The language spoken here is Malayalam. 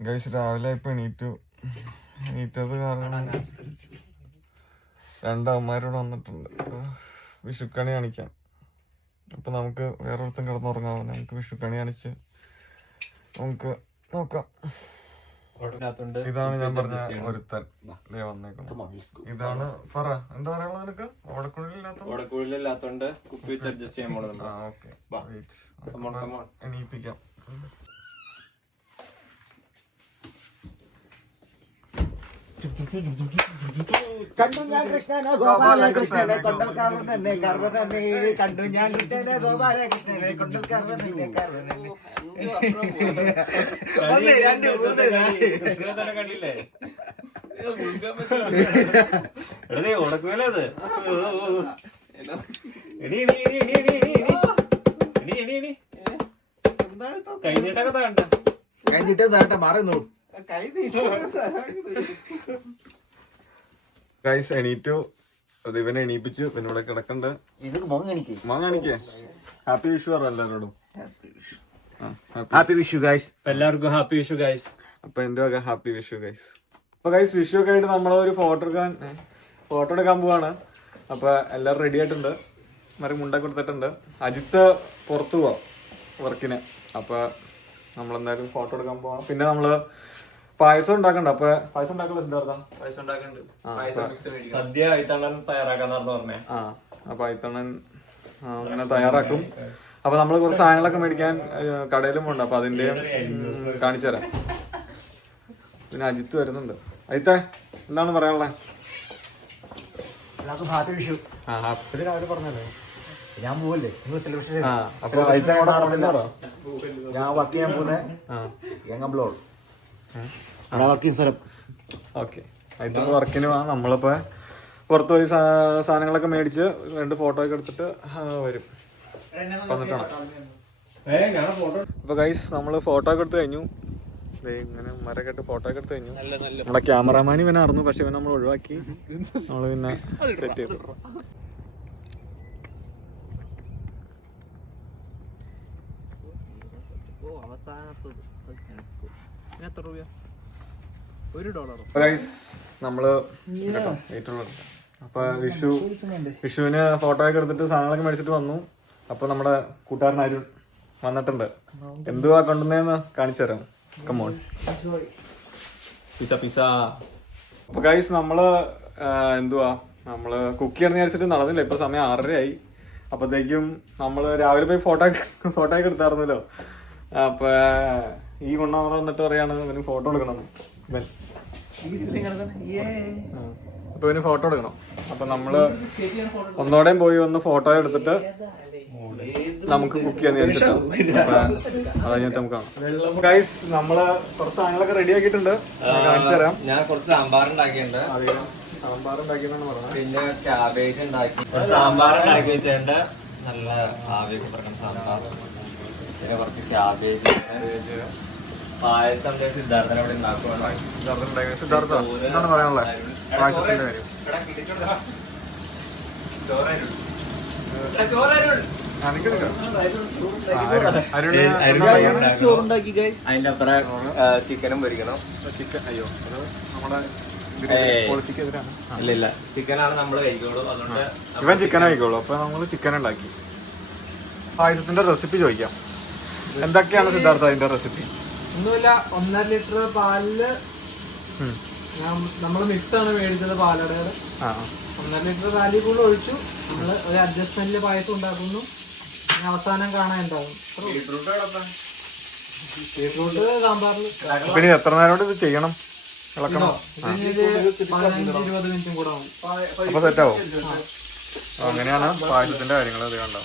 ഗൈസ് രാവിലെ ഇപ്പൊ എണീറ്റത് കാരണം രണ്ടമ്മമാരോട് വന്നിട്ടുണ്ട് വിഷുക്കണി കാണിക്കാൻ. അപ്പൊ നമുക്ക് വേറൊരുത്തും കിടന്നുറങ്ങാവോ? നമുക്ക് വിഷുക്കണി കാണിച്ച് നമുക്ക് നോക്കാം. ഇതാണ് ഞാൻ പറഞ്ഞ ഒരുത്തൻ വന്നേക്കുന്നത്. ഇതാണ് പറ എന്താ പറയാ നിനക്ക്? ഓടക്കുഴലില്ലാത്തോണ്ട് കുപ്പി വെച്ച് അഡ്ജസ്റ്റ് ചെയ്യാൻ പോണത്. എണീപ്പിക്കാം. കണ്ടു ഞാൻ കൃഷ്ണനെ ഗോപാലകൃഷ്ണനെ കൊണ്ടൽക്കാരനെ കർവനെ കണ്ടു ഞാൻ കൃഷ്ണനെ ഗോപാലകൃഷ്ണനെ കൊണ്ടൽക്കാരനെ കർവനെ 1 2 3 കണ്ടില്ലേ? എടേ ഓടക്കുഴലത് കഴിഞ്ഞിട്ടൊക്കെ താണ്ട കഴിഞ്ഞിട്ട് താട്ടെ മാറുന്നു. ഗൈസ് എണീറ്റു. അത് ഇവനെ എണീപ്പിച്ചു. പിന്നെ ഇവിടെ കിടക്കണ്ട്. മാങ്ങാണിക്കേ ഹാപ്പി വിഷു പറ എല്ലാവരോടും. Happy Vishu guys. എല്ലാവർക്കും ഹാപ്പി വിഷു ഗൈസ്. അപ്പൊ എന്റെ വക ഹാപ്പി വിഷു ഗൈസ്. അപ്പൊ ഗൈസ് വിഷു ഒക്കെ ആയിട്ട് നമ്മളൊരു ഫോട്ടോ എടുക്കാൻ പോവാണ്. അപ്പൊ എല്ലാവരും റെഡി ആയിട്ടുണ്ട്. മുണ്ടൊക്കെ കൊടുത്തിട്ടുണ്ട്. അജിത്ത് പുറത്തു പോവാം വർക്കിന്. അപ്പൊ നമ്മളെന്തായാലും ഫോട്ടോ എടുക്കാൻ പോവാം. പിന്നെ നമ്മള് പായസം ഉണ്ടാക്കണ്ട. അപ്പൊ പായസം ഉണ്ടാക്കല്ലോ സിദ്ധാർത്ഥ? പായസം ഉണ്ടാക്കണ്ട്. സദ്യ അയിത്തണ്ണൻ തയ്യാറാക്കാന്ന് പറഞ്ഞേ. അപ്പൊ അയിത്തണ്ണൻ അങ്ങനെ തയ്യാറാക്കും. അപ്പൊ നമ്മള് കുറച്ച് സാധനങ്ങളൊക്കെ മേടിക്കാൻ കടയിലും പോണ്ട്. അപ്പൊ അതിന്റെ കാണിച്ചു തരാം. പിന്നെ അജിത്ത് വരുന്നുണ്ട്. അജിത്തെ എന്താണ് പറയാനുള്ളത്? ഹാപ്പി വിഷു. രാവിലെ പറഞ്ഞല്ലേ ഞാൻ പോവല്ലേ സെലിബ്രേഷൻ. അപ്പൊ ഞാൻ വർക്ക് ചെയ്യാൻ പോകുന്ന യങ്ങബ്ലോൾ വർക്കിംഗ് സ്ഥലം. ഓക്കെ, അതിന്റെ വർക്കിന് പോവാം. നമ്മളിപ്പോ പുറത്ത് പോയി സാധനങ്ങളൊക്കെ മേടിച്ച് 2 ഫോട്ടോ ഒക്കെ എടുത്തിട്ട് വരും. അപ്പൊ ഗൈസ് നമ്മള് ഫോട്ടോ ഒക്കെ എടുത്ത് കഴിഞ്ഞു. ഇങ്ങനെ മരൊക്കെ ഇട്ട് ഫോട്ടോ ഒക്കെ എടുത്ത് കഴിഞ്ഞു. നമ്മുടെ ക്യാമറാമാൻ ഇവനെ അറിഞ്ഞു. പക്ഷെ ഇവൻ നമ്മൾ ഒഴിവാക്കി. നമ്മള് പിന്നെ സെറ്റ് ചെയ്തു. നമ്മള് അപ്പൊ വിഷുവിന് ഫോട്ടോ ഒക്കെ എടുത്തിട്ട് സാധനങ്ങളൊക്കെ മേടിച്ചിട്ട് വന്നു. അപ്പൊ നമ്മുടെ കൂട്ടുകാരൻ അരുൺ വന്നിട്ടുണ്ട്. എന്തുവാ കൊണ്ടുവന്നേന്ന് കാണിച്ചു തരാം. കമോൺ. പിസ. അപ്പൊ ഗൈസ് നമ്മള് എന്തുവാ നമ്മള് കുക്ക് ചെയ്യണമെന്ന് വിചാരിച്ചിട്ട് നടന്നില്ല. ഇപ്പൊ സമയം 6:30 ആയി. അപ്പത്തേക്കും നമ്മള് രാവിലെ പോയി ഫോട്ടോ ഒക്കെ എടുത്തായിരുന്നല്ലോ. അപ്പൊ ഈ കൊണ്ടാമറ വന്നിട്ട് പറയാണ് ഇവന് ഫോട്ടോ എടുക്കണം. അപ്പൊ ഇവന് ഫോട്ടോ എടുക്കണം. അപ്പൊ നമ്മള് ഒന്നോടെയും പോയി ഒന്ന് ഫോട്ടോ എടുത്തിട്ട് നമുക്ക് കുക്ക് ചെയ്യാന്ന് വിചാരിച്ചിട്ടാണ്. അപ്പൊ അത് കഴിഞ്ഞിട്ട് നമുക്ക് കാണാം. ഗൈസ് നമ്മള് കുറച്ച് സാധനങ്ങളൊക്കെ റെഡി ആക്കിയിട്ടുണ്ട്. കാണിച്ചു തരാം. ഞാൻ കുറച്ച് സാമ്പാർ ഉണ്ടാക്കിയിട്ടുണ്ട്. സാമ്പാറുണ്ടാക്കിയെന്നാണ് പറഞ്ഞത്. പിന്നെ ക്യാബേജ് ഉണ്ടാക്കി. സാമ്പാർ ഉണ്ടാക്കി വെച്ചിട്ടുണ്ട്. നല്ല ആവിയൊക്കെ പറഞ്ഞ സാമ്പാർ. പിന്നെ കുറച്ച് ക്യാബേജ്, പായസം സിദ്ധാർത്ഥന ഇവിടെ ഉണ്ടാക്കുവാണ്. സിദ്ധാർത്ഥ എന്താണ് പറയാനുള്ളത് പായസത്തിന്റെ കാര്യം? അതിന്റെ അപ്പുറം ചിക്കനും പൊരിക്കണം. ചിക്കൻ അയ്യോ അത് നമ്മുടെ ഇല്ല ചിക്കനാണ് നമ്മള് കഴിക്കുള്ളൂ. അതുകൊണ്ട് ഇവൻ ചിക്കൻ കഴിക്കുള്ളൂ. അപ്പൊ നമ്മള് ചിക്കൻ ഉണ്ടാക്കി. പായസത്തിന്റെ റെസിപ്പി ചോദിക്കാം. എന്തൊക്കെയാണ് സിദ്ധാർത്ഥ അതിന്റെ റെസിപ്പി? ഒന്നുമില്ല, 1.5 ലിറ്റർ പാലില് നമ്മള് മിക്സ് ആണ് മേടിച്ചത് പാലടയുടെ. 1.5 ലിറ്റർ പാലിൽ കൂടെ ഒഴിച്ചു. നമ്മള് ഒരു അഡ്ജസ്റ്റ്മെന്റില് പായസം ഉണ്ടാക്കുന്നു. അവസാനം കാണാൻ ഉണ്ടാകും. ബീട്രൂട്ട് സാമ്പാറിൽ. പിന്നെ എത്ര നേരം ഇത് ചെയ്യണം? ഇളക്കണം. 15-20 മിനിറ്റും കൂടെ ആവും. അപ്പൊ സെറ്റാവും. അങ്ങനെയാണ് പായസത്തിന്റെ കാര്യങ്ങൾ. അത് കണ്ടോ?